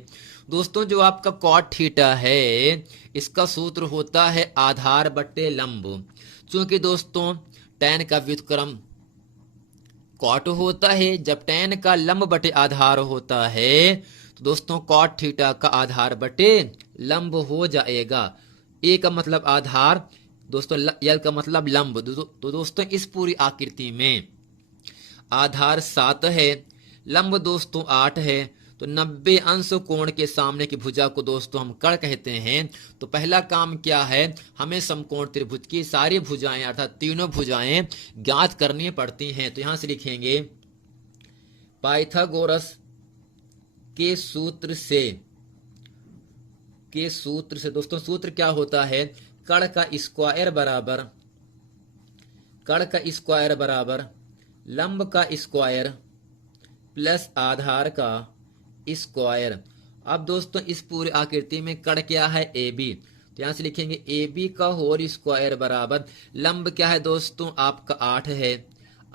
दोस्तों जो आपका cot थीटा है इसका सूत्र होता है आधार बटे लंब। चूंकि दोस्तों tan का व्युत्क्रम cot होता है, जब tan का लंब बटे आधार होता है तो दोस्तों cot थीटा का आधार बटे लंब हो जाएगा। A का मतलब आधार, दोस्तों L का मतलब लंब। तो दोस्तों इस पूरी आकृति में आधार 7 है, लंब दोस्तों 8 है, तो 90 अंश कोण के सामने की भुजा को दोस्तों हम कर्ण कहते हैं। तो पहला काम क्या है, हमें समकोण त्रिभुज की सारी भुजाएं अर्थात तीनों भुजाएं ज्ञात करनी पड़ती हैं। तो यहां से लिखेंगे पाइथागोरस के सूत्र से दोस्तों सूत्र क्या होता है, कर्ण का स्क्वायर बराबर लंब का स्क्वायर प्लस आधार का स्क्वायर। अब दोस्तों इस पूरी आकृति में कण क्या है, ए बी, तो यहां से लिखेंगे ए बी का होल स्क्वायर बराबर लंब क्या है दोस्तों आपका 8 है,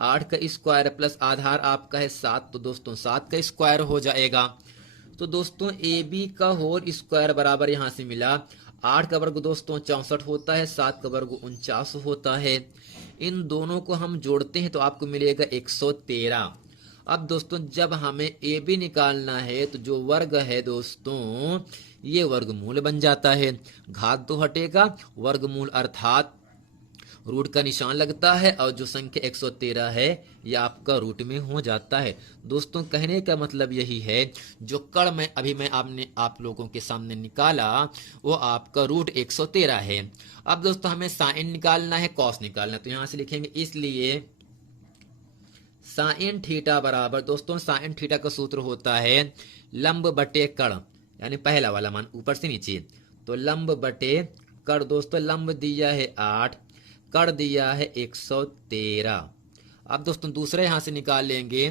8 का स्क्वायर प्लस आधार आपका है 7, तो दोस्तों 7 का स्क्वायर हो जाएगा। तो दोस्तों ए बी का होल स्क्वायर बराबर यहां से मिला 8 का वर्ग दोस्तों 64 होता है, 7 का वर्ग 49 होता है। इन दोनों को हम जोड़ते हैं तो आपको मिलेगा 113। अब दोस्तों जब हमें ए बी निकालना है तो जो वर्ग है दोस्तों ये वर्गमूल बन जाता है, घात तो हटेगा, वर्गमूल अर्थात रूट का निशान लगता है और जो संख्या 113 है ये आपका रूट में हो जाता है। दोस्तों कहने का मतलब यही है जो कण में अभी मैं आप लोगों के सामने निकाला वो आपका रूट 113 है। अब दोस्तों हमें साइन निकालना है, कॉस निकालना है, तो यहां से लिखेंगे इसलिए साइन थीटा बराबर दोस्तों साइन थीटा का सूत्र होता है लंब बटे कण, यानी पहला वाला मान ऊपर से नीचे, तो लंब बटे कण। दोस्तों लंब दिया है 8, कण दिया है 113। अब दोस्तों दूसरे यहां से निकाल लेंगे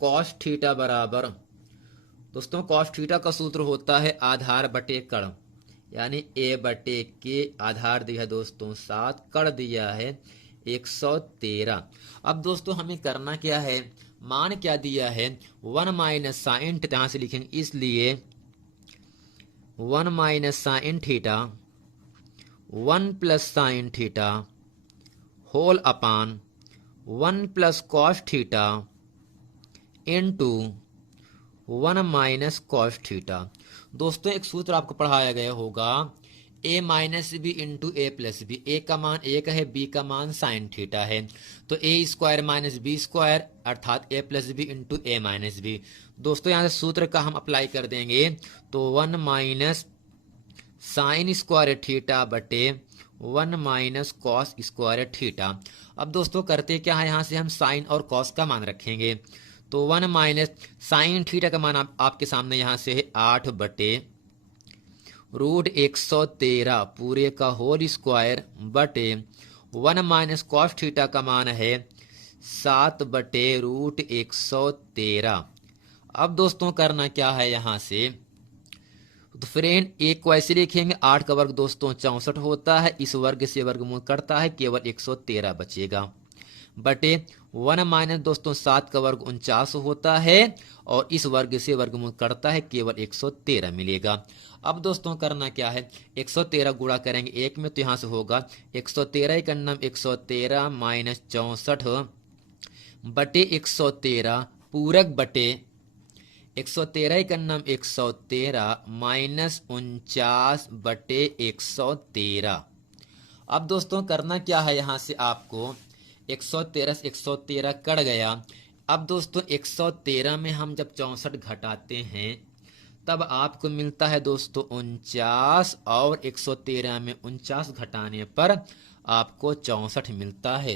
कॉस थीटा बराबर दोस्तों कॉस थीटा का सूत्र होता है आधार बटे कण, यानी ए बटे के, आधार दिया है दोस्तों 7, कण दिया है 113। अब दोस्तों हमें करना क्या है, मान क्या दिया है 1 माइनस साइन, यहां से लिखेंगे इसलिए 1 minus sine theta 1 plus sine theta whole upon 1 plus cos theta into 1 minus cos theta. दोस्तों एक सूत्र आपको पढ़ाया गया होगा a minus b into a plus b, a का मान 1 है, बी का मान साइन थीटा है, तो ए स्क्वायर माइनस बी स्क्वायर अर्थात ए प्लस बी इंटू ए माइनस बी। दोस्तों यहाँ से सूत्र का हम अप्लाई कर देंगे तो 1 माइनस साइन स्क्वायर थीटा बटे 1 माइनस कॉस स्क्वायर थीटा। अब दोस्तों करते क्या है, यहाँ से हम साइन और कॉस का मान रखेंगे, तो 1 माइनस साइन थीटा का मान आपके सामने यहाँ से है 8 बटे रूट 113 पूरे का होल स्क्वायर बटे 1 माइनस कॉस थीटा का मान है 7 बटे रूट 113। अब दोस्तों करना क्या है, यहाँ से तो फ्रेंड एक को ऐसे लिखेंगे 8 का वर्ग दोस्तों 64 होता है, इस वर्ग से वर्गमूल करता है केवल 113 बचेगा, बटे 1 माइनस दोस्तों 7 का वर्ग 49 होता है और इस वर्ग से वर्गमूल करता है केवल 113 मिलेगा। अब दोस्तों करना क्या है, 113 गुणा करेंगे एक में तो यहां से होगा 113 का नाम 113 माइनस 64 बटे 113 पूरक बटे 113 का नाम 113 माइनस 49 बटे 113। अब दोस्तों करना क्या है, यहाँ से आपको 113 से 113 कट गया। अब दोस्तों 113 में हम जब 64 घटाते हैं तब आपको मिलता है दोस्तों 49 और 113 में 49 घटाने पर आपको 64 मिलता है।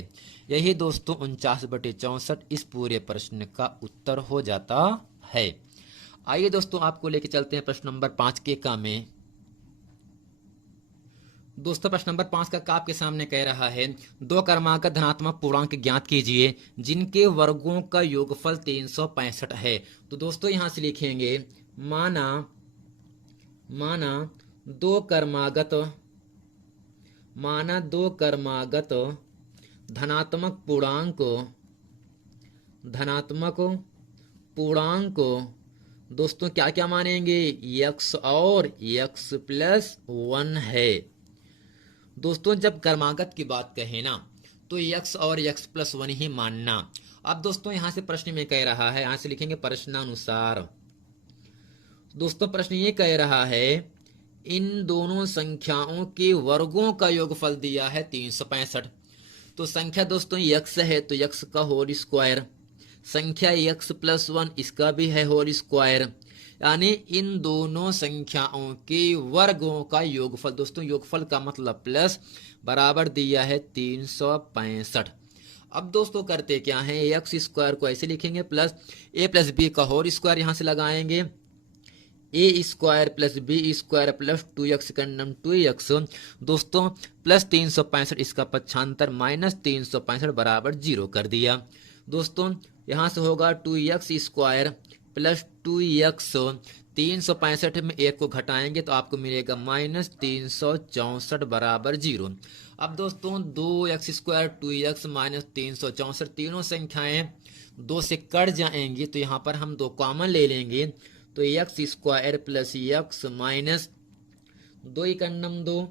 यही दोस्तों 49 बटे 64 इस पूरे प्रश्न का उत्तर हो जाता है। आइए दोस्तों आपको लेके चलते हैं प्रश्न नंबर 5 के का में। दोस्तों प्रश्न नंबर 5 का आपके सामने कह रहा है 2 क्रमागत धनात्मक पूर्णांक ज्ञात कीजिए जिनके वर्गों का योगफल 365 है। तो दोस्तों यहां से लिखेंगे माना 2 क्रमागत धनात्मक पूर्णांक दोस्तों क्या क्या मानेंगे, x और x प्लस 1 है। दोस्तों जब क्रमागत की बात कहें ना तो x और x प्लस 1 ही मानना। अब दोस्तों यहां से प्रश्न में कह रहा है, यहां से लिखेंगे प्रश्नानुसार। दोस्तों प्रश्न ये कह रहा है इन दोनों संख्याओं के वर्गों का योगफल दिया है 365। तो संख्या दोस्तों x है तो x का होल स्क्वायर, संख्या x प्लस 1 इसका भी है होल स्क्वायर, यानी इन दोनों संख्याओं के वर्गों का योगफल, दोस्तों योगफल का मतलब प्लस, बराबर दिया है 365। अब दोस्तों करते क्या है, एक्स स्क्वायर को ऐसे लिखेंगे प्लस ए प्लस बी का होल स्क्वायर यहां से लगाएंगे, a square plus b square plus 2x का नाम 2x दोस्तों प्लस 365 इसका पक्षांतर माइनस 365 बराबर 0 कर दिया। दोस्तों यहाँ से होगा 2x² प्लस 2x। 365 में 1 को घटाएंगे तो आपको मिलेगा -364 बराबर 0। अब दोस्तों 2x² 2x -364 तीनों संख्याएं 2 से कट जाएंगी, तो यहाँ पर हम 2 कॉमन ले लेंगे। तो x² प्लस x माइनस 2 एकन्नम 2,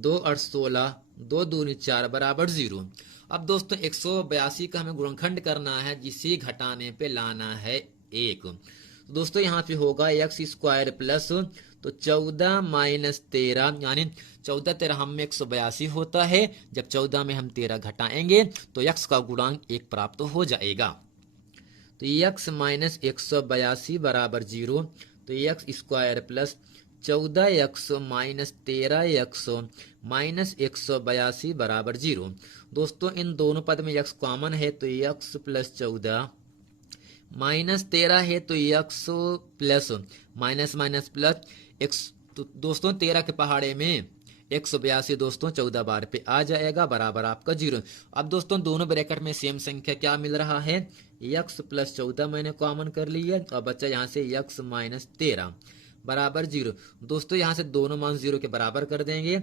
2 8 16, 2 दूनी 4 बराबर 0। अब दोस्तों 182 का हमें गुणनखंड करना है, जिसे घटाने पे लाना है 1। दोस्तों यहाँ पे होगा x² प्लस तो 14 माइनस 13, यानी 14 13 में 182 होता है। जब 14 में हम 13 घटाएंगे तो x का गुणांक 1 प्राप्त हो जाएगा। तो x माइनस 182 बराबर 0। तो x² plus 14x minus 13x minus 182 बराबर 0। दोस्तों इन दोनों पद में x कॉमन है, तो x प्लस 14 माइनस 13 है, तो x plus minus minus plus x। तो दोस्तों 13 के पहाड़े में 182 दोस्तों 14 बार पे आ जाएगा, बराबर आपका 0। अब दोस्तों दोनों ब्रैकेट में सेम संख्या क्या मिल रहा है, x प्लस 14 मैंने कॉमन कर लिया और बच्चा यहाँ से x माइनस 13 बराबर 0। दोस्तों यहाँ से दोनों मान 0 के बराबर कर देंगे।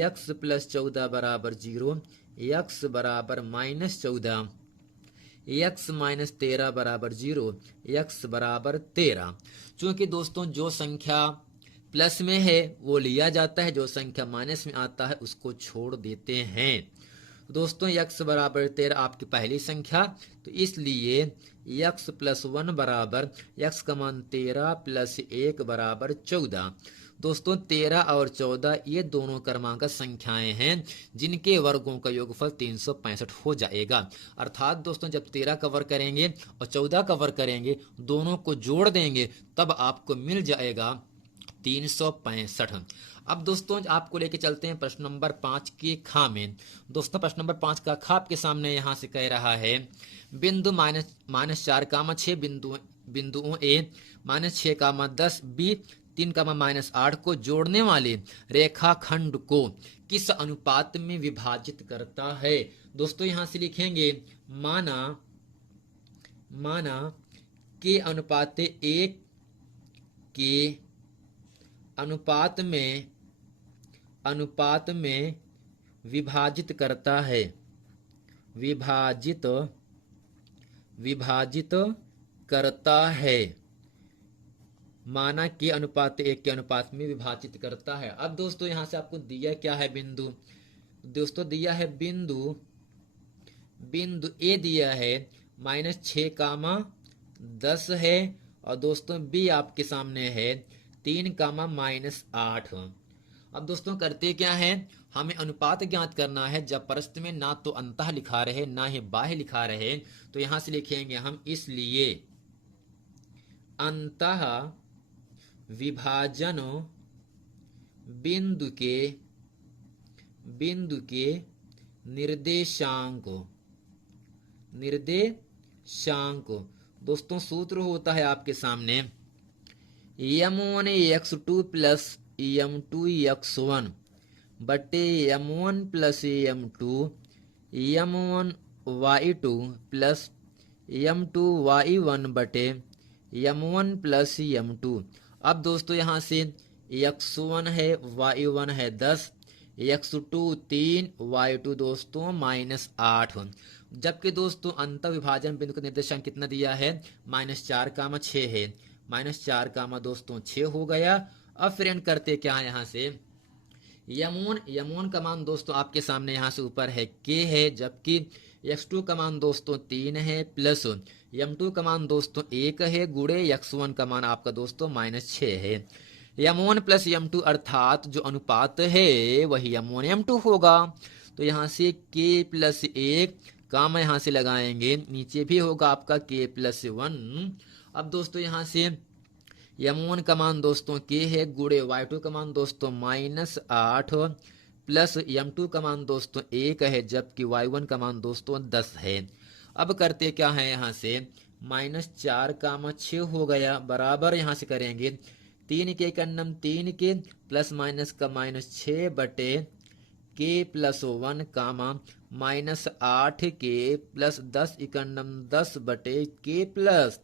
x प्लस 14 बराबर 0, x बराबर माइनस 14, x माइनस 13 बराबर 0, x बराबर 13। चूंकि दोस्तों जो संख्या प्लस में है वो लिया जाता है, जो संख्या माइनस में आता है उसको छोड़ देते हैं। दोस्तों x बराबर 13 आपकी पहली संख्या, तो इसलिए x प्लस 1 बराबर x का मान 13 प्लस 1 बराबर 14। दोस्तों 13 और 14 ये दोनों क्रमांक संख्याएं हैं जिनके वर्गों का योगफल 365 हो जाएगा। अर्थात दोस्तों जब 13 का वर्ग करेंगे और 14 का वर्ग करेंगे, दोनों को जोड़ देंगे, तब आपको मिल जाएगा 365। अब दोस्तों आपको लेके चलते हैं प्रश्न नंबर 5 के खा में। दोस्तों प्रश्न नंबर 5 का खा आपके सामने यहाँ से कह रहा है, बिंदु -4, 6 बिंदुओं A -6, 10 B 3, -8 को जोड़ने वाले रेखाखंड को किस अनुपात में विभाजित करता है। दोस्तों यहाँ से लिखेंगे माना के अनुपात 1 के अनुपात में विभाजित करता है, विभाजित करता है। माना के अनुपात 1 के अनुपात में विभाजित करता है। अब दोस्तों यहां से आपको दिया क्या है, बिंदु। दोस्तों दिया है बिंदु A दिया है -6, 10 है, और दोस्तों B आपके सामने है 3, -8। अब दोस्तों करते क्या है, हमें अनुपात ज्ञात करना है। जब प्रश्न में ना तो अंतः लिखा रहे ना ही बाह्य लिखा रहे, तो यहां से लिखेंगे हम, इसलिए अंतः विभाजन बिंदु के निर्देशांक। दोस्तों सूत्र होता है आपके सामने m1x2 प्लस m2x1 बटे m1 plus m2 m1y2 plus m2y1 बटे m1 प्लस m2। अब दोस्तों यहाँ से x1 है y1 है 10, x2 3, y2 दोस्तों -8। जबकि दोस्तों अंत विभाजन बिंदु का निर्देशांक कितना दिया है, -4, 6 है। -4, दोस्तों 6 हो गया। अब फ्रेंड करते क्या है, यहाँ से यमोन का मान दोस्तों आपके सामने यहाँ से ऊपर है k है, जबकि x2 का मान दोस्तों 3 है, प्लस m2 का मान दोस्तों 1 है, गुणे x1 का मान आपका दोस्तों -6 है। m1 प्लस m2 अर्थात जो अनुपात है वही m1 m2 होगा। तो यहाँ से k प्लस 1 काम यहाँ से लगाएंगे, नीचे भी होगा आपका k प्लस 1। अब दोस्तों यहाँ से m1 का मान दोस्तों k है, गुणे y2 का मान दोस्तों -8 प्लस m2 का मान दोस्तों 1 है, जबकि y1 का मान दोस्तों 10 है। अब करते क्या है, यहाँ से -4, 6 हो गया, बराबर यहाँ से करेंगे 3 के 3 के प्लस माइनस का -6 बटे के प्लस 1 कामा माइनस 8 के प्लस 10 इकन्नम 10 बटे के प्लस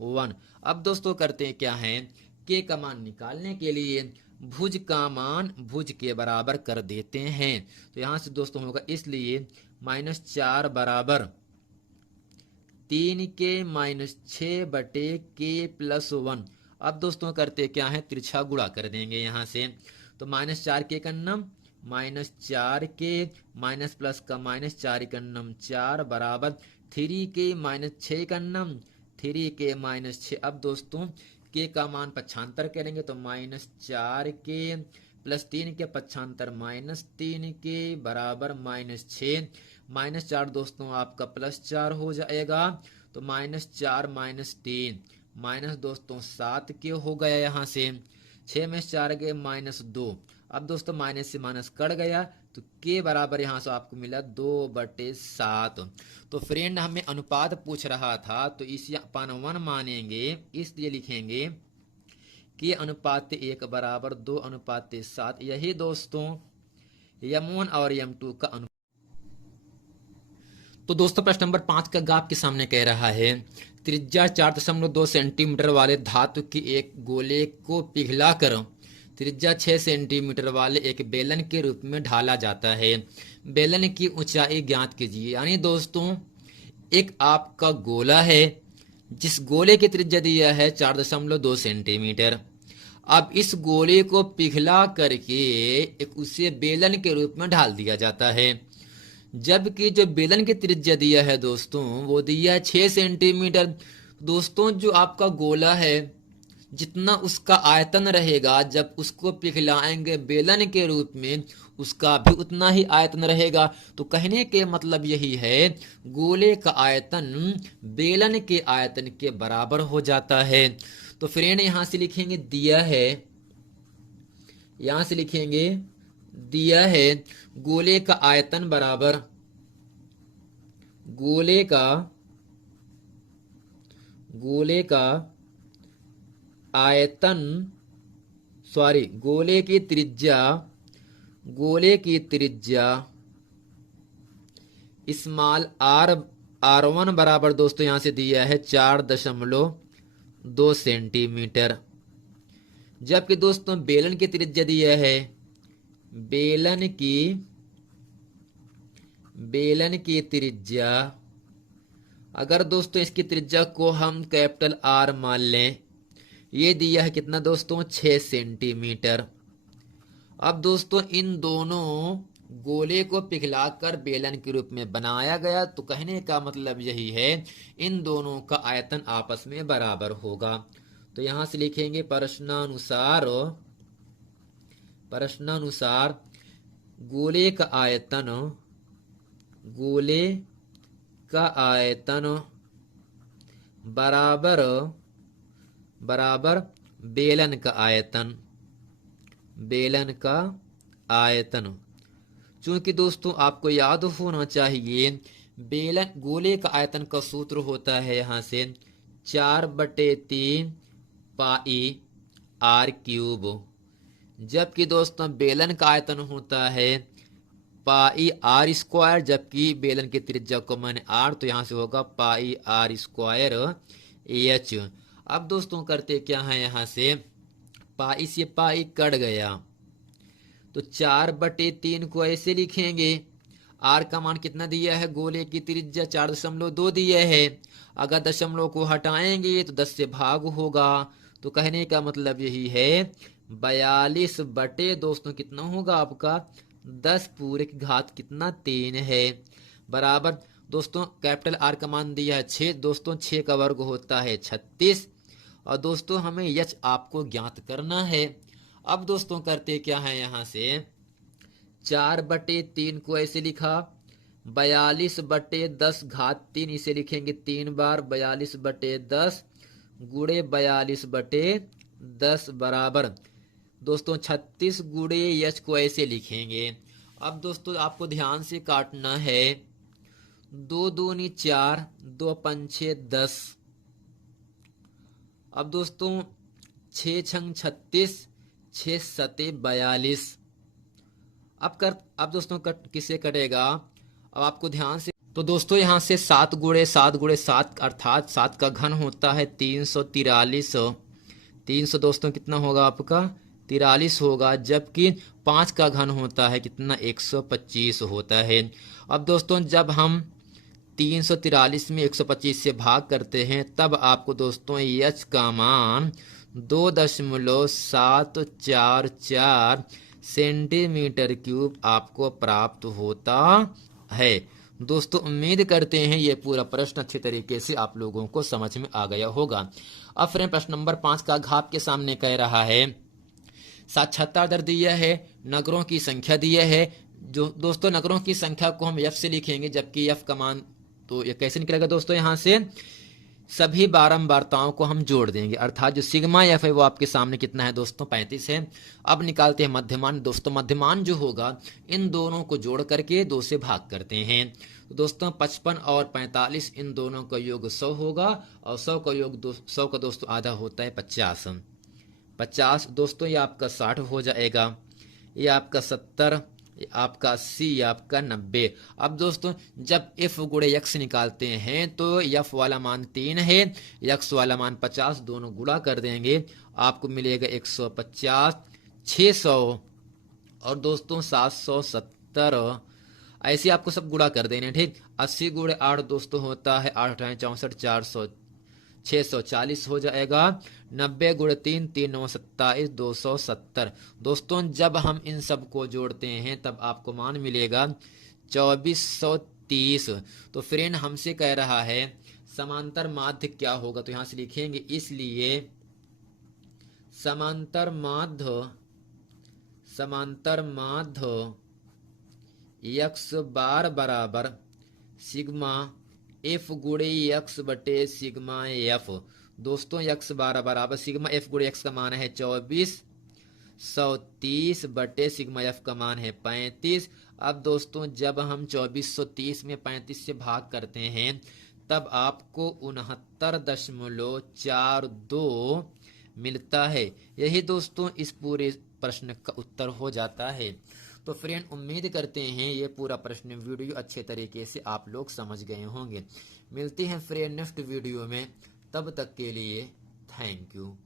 1। अब दोस्तों करते हैं क्या है, के का मान निकालने के लिए भुज का मान भुज के बराबर कर देते हैं। तो यहां से दोस्तों होगा, इसलिए -4 बराबर 3 के -6 बटे के प्लस 1। अब दोस्तों करते क्या है, तिरछा गुणा कर देंगे यहां से। तो -4 के कन्नम -4 के माइनस प्लस का -4 कन्नम 4 बराबर 3 के -6 कन्नम 3 के -6। अब दोस्तों के का मान पक्षांतर करेंगे तो -4 के प्लस 3 के पक्षांतर -3 के बराबर -6। -4 दोस्तों आपका +4 हो जाएगा, तो -4 -3 माइनस दोस्तों 7 के हो गया। यहाँ से 6 में 4 गए -2। अब दोस्तों माइनस से माइनस कट गया, तो के बराबर यहाँ से आपको मिला 2/7। तो फ्रेंड हमें अनुपात पूछ रहा था, तो इसे अपन 1 मानेंगे, इसलिए लिखेंगे के अनुपात 1 बराबर 2/7। यही दोस्तों M1 और M2 का अनुपात। तो दोस्तों प्रश्न नंबर 5 का आपके सामने कह रहा है, त्रिज्या 4.2 सेंटीमीटर वाले धातु की एक गोले को पिघलाकर त्रिज्या 6 सेंटीमीटर वाले एक बेलन के रूप में ढाला जाता है। बेलन की ऊंचाई ज्ञात कीजिए। यानी दोस्तों एक आपका गोला है, जिस गोले की त्रिज्या दिया है 4.2 सेंटीमीटर। अब इस गोले को पिघला करके एक उसे बेलन के रूप में ढाल दिया जाता है, जबकि जो बेलन की त्रिज्या दिया है दोस्तों वो दिया है 6 सेंटीमीटर। दोस्तों जो आपका गोला है, जितना उसका आयतन रहेगा जब उसको पिघलाएंगे बेलन के रूप में, उसका भी उतना ही आयतन रहेगा। तो कहने के मतलब यही है, गोले का आयतन बेलन के आयतन के बराबर हो जाता है। तो फ्रेंड यहां से लिखेंगे दिया है, यहां से लिखेंगे दिया है गोले का आयतन बराबर गोले का आयतन गोले की त्रिज्या स्मॉल r1 बराबर दोस्तों यहां से दिया है 4.2 सेंटीमीटर। जबकि दोस्तों बेलन की त्रिज्या दिया है, बेलन की त्रिज्या, अगर दोस्तों इसकी त्रिज्या को हम कैपिटल R मान लें, ये दिया है कितना दोस्तों 6 सेंटीमीटर। अब दोस्तों इन दोनों गोले को पिघलाकर बेलन के रूप में बनाया गया, तो कहने का मतलब यही है इन दोनों का आयतन आपस में बराबर होगा। तो यहां से लिखेंगे प्रश्नानुसार गोले का आयतन बराबर बेलन का आयतन। चूंकि दोस्तों आपको याद होना चाहिए, गोले का आयतन का सूत्र होता है यहां से 4/3 पाई r³। जबकि दोस्तों बेलन का आयतन होता है पाई r², जबकि बेलन की त्रिज्या को मैंने r, तो यहां से होगा पाई r²h। अब दोस्तों करते क्या है, यहां से पाई से पाई कट गया, तो 4/3 को ऐसे लिखेंगे। r का मान कितना दिया है, गोले की त्रिज्या 4.2 दिया है। अगर दशमलव को हटाएंगे तो 10 से भाग होगा। तो कहने का मतलब यही है 42 बटे दोस्तों कितना होगा आपका 10 पूरे की घात कितना 3 है, बराबर दोस्तों कैपिटल R का मान दिया है 6। दोस्तों 6 का वर्ग होता है 36, और दोस्तों हमें यच आपको ज्ञात करना है। अब दोस्तों करते क्या है, यहां से 4/3 को ऐसे लिखा, 42/10 घात 3 इसे लिखेंगे 3 बार, 42/10 गुणे 42/10 बराबर दोस्तों 36 गुणे यच को ऐसे लिखेंगे। अब दोस्तों आपको ध्यान से काटना है, 2 दूनी 4, 2 पंचे 10। अब दोस्तों 6 छंग 36, 6 सते 42। अब दोस्तों किससे कटेगा, अब आपको ध्यान से, तो दोस्तों यहाँ से 7 गुणे 7 गुणे 7 अर्थात 7 का घन होता है 343। 300 दोस्तों कितना होगा आपका 43 होगा, जबकि 5 का घन होता है कितना 125 होता है। अब दोस्तों जब हम 343 में 125 से भाग करते हैं तब आपको दोस्तों h का मान 2.744 सेंटीमीटर क्यूब आपको प्राप्त होता है। दोस्तों उम्मीद करते हैं ये पूरा प्रश्न अच्छे तरीके से आप लोगों को समझ में आ गया होगा। अब फ्रेंड प्रश्न नंबर 5 का घात के सामने कह रहा है साक्षरता दर दिया है, नगरों की संख्या दिया है। जो दोस्तों नगरों की संख्या को हम f से लिखेंगे, जबकि f का मान तो ये कैसे निकलेगा दोस्तों, यहाँ से सभी बारंबारताओं को हम जोड़ देंगे, अर्थात जो सिग्मा एफ है वो आपके सामने कितना है दोस्तों 35 है। अब निकालते हैं मध्यमान। दोस्तों मध्यमान जो होगा इन दोनों को जोड़ करके 2 से भाग करते हैं। तो दोस्तों 55 और 45 इन दोनों का योग 100 होगा और 100 का योग 100 का दोस्तों आधा होता है 50। 50 दोस्तों ये आपका 60 हो जाएगा, ये आपका 70, ये आपका 80, ये आपका 90। अब दोस्तों जब f गुणे x निकालते हैं तो f वाला मान 3 है, x वाला मान 50, दोनों गुणा कर देंगे आपको मिलेगा 150, 600 और दोस्तों 770। ऐसे आपको सब गुणा कर देने, ठीक। 80 गुणे 8 दोस्तों होता है 8 64, 400 640 हो जाएगा। 90 गुणे 3 3 9 27 270। दोस्तों जब हम इन सब को जोड़ते हैं तब आपको मान मिलेगा 2430। तो फ्रेंड हमसे कह रहा है समांतर माध्य क्या होगा, तो यहां से लिखेंगे इसलिए समांतर माध्य x बार बराबर सिग्मा एफ गुणे एक्स बटे सिग्मा एफ। दोस्तों x बराबर सिग्मा एफ गुणे एक्स का मान है 2430 बटे सिग्मा एफ का मान है 35। अब दोस्तों जब हम 2430 में 35 से भाग करते हैं तब आपको 69.42 मिलता है। यही दोस्तों इस पूरे प्रश्न का उत्तर हो जाता है। तो फ्रेंड उम्मीद करते हैं ये पूरा प्रश्न वीडियो अच्छे तरीके से आप लोग समझ गए होंगे। मिलते हैं फ्रेंड नेक्स्ट वीडियो में, तब तक के लिए थैंक यू।